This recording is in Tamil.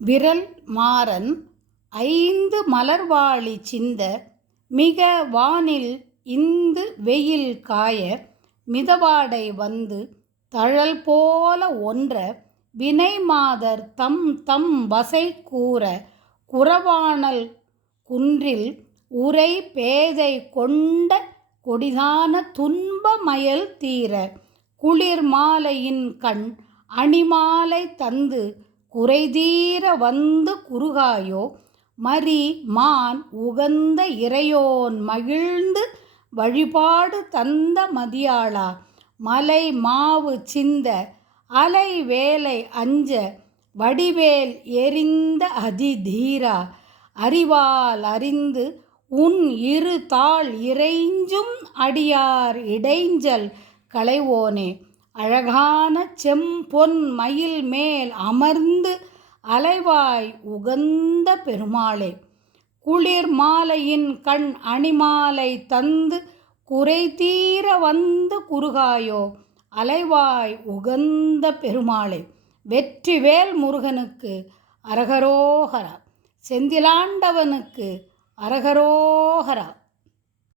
விரல் மாறன் ஐந்து மலர்வாழி சிந்த மிக வானில் இந்து வெயில் காய மிதவாடை வந்து தழல் போல ஒன்ற வினைமாதர் தம் தம் வசை கூற குறவானல் குன்றில் உரை பேதை கொண்ட கொடிதான துன்ப மயல் தீர குளிர் மாலையின் கண் அணிமாலை தந்து குறைதீர வந்து குறுகாயோ மரி மான் உகந்த இறையோன் மகிழ்ந்து வழிபாடு தந்த மதியாளா மலை மாவு சிந்த அலை வேலை அஞ்ச வடிவேல் எரிந்த அதிதீரா அறிவால் அறிந்து உன் இரு தாள் இறைஞ்சும் அடியார் இடைஞ்சல் களைவோனே அழகான செம்பொன் மயில் மேல் அமர்ந்து அலைவாய் உகந்த பெருமாளே குளிர் மாலையின் கண் அணிமாலை தந்து குறைதீர வந்து குறுகாயோ அலைவாய் உகந்த பெருமாளே வெற்றிவேல் முருகனுக்கு அரகரோகரா செந்திலாண்டவனுக்கு அரகரோகரா.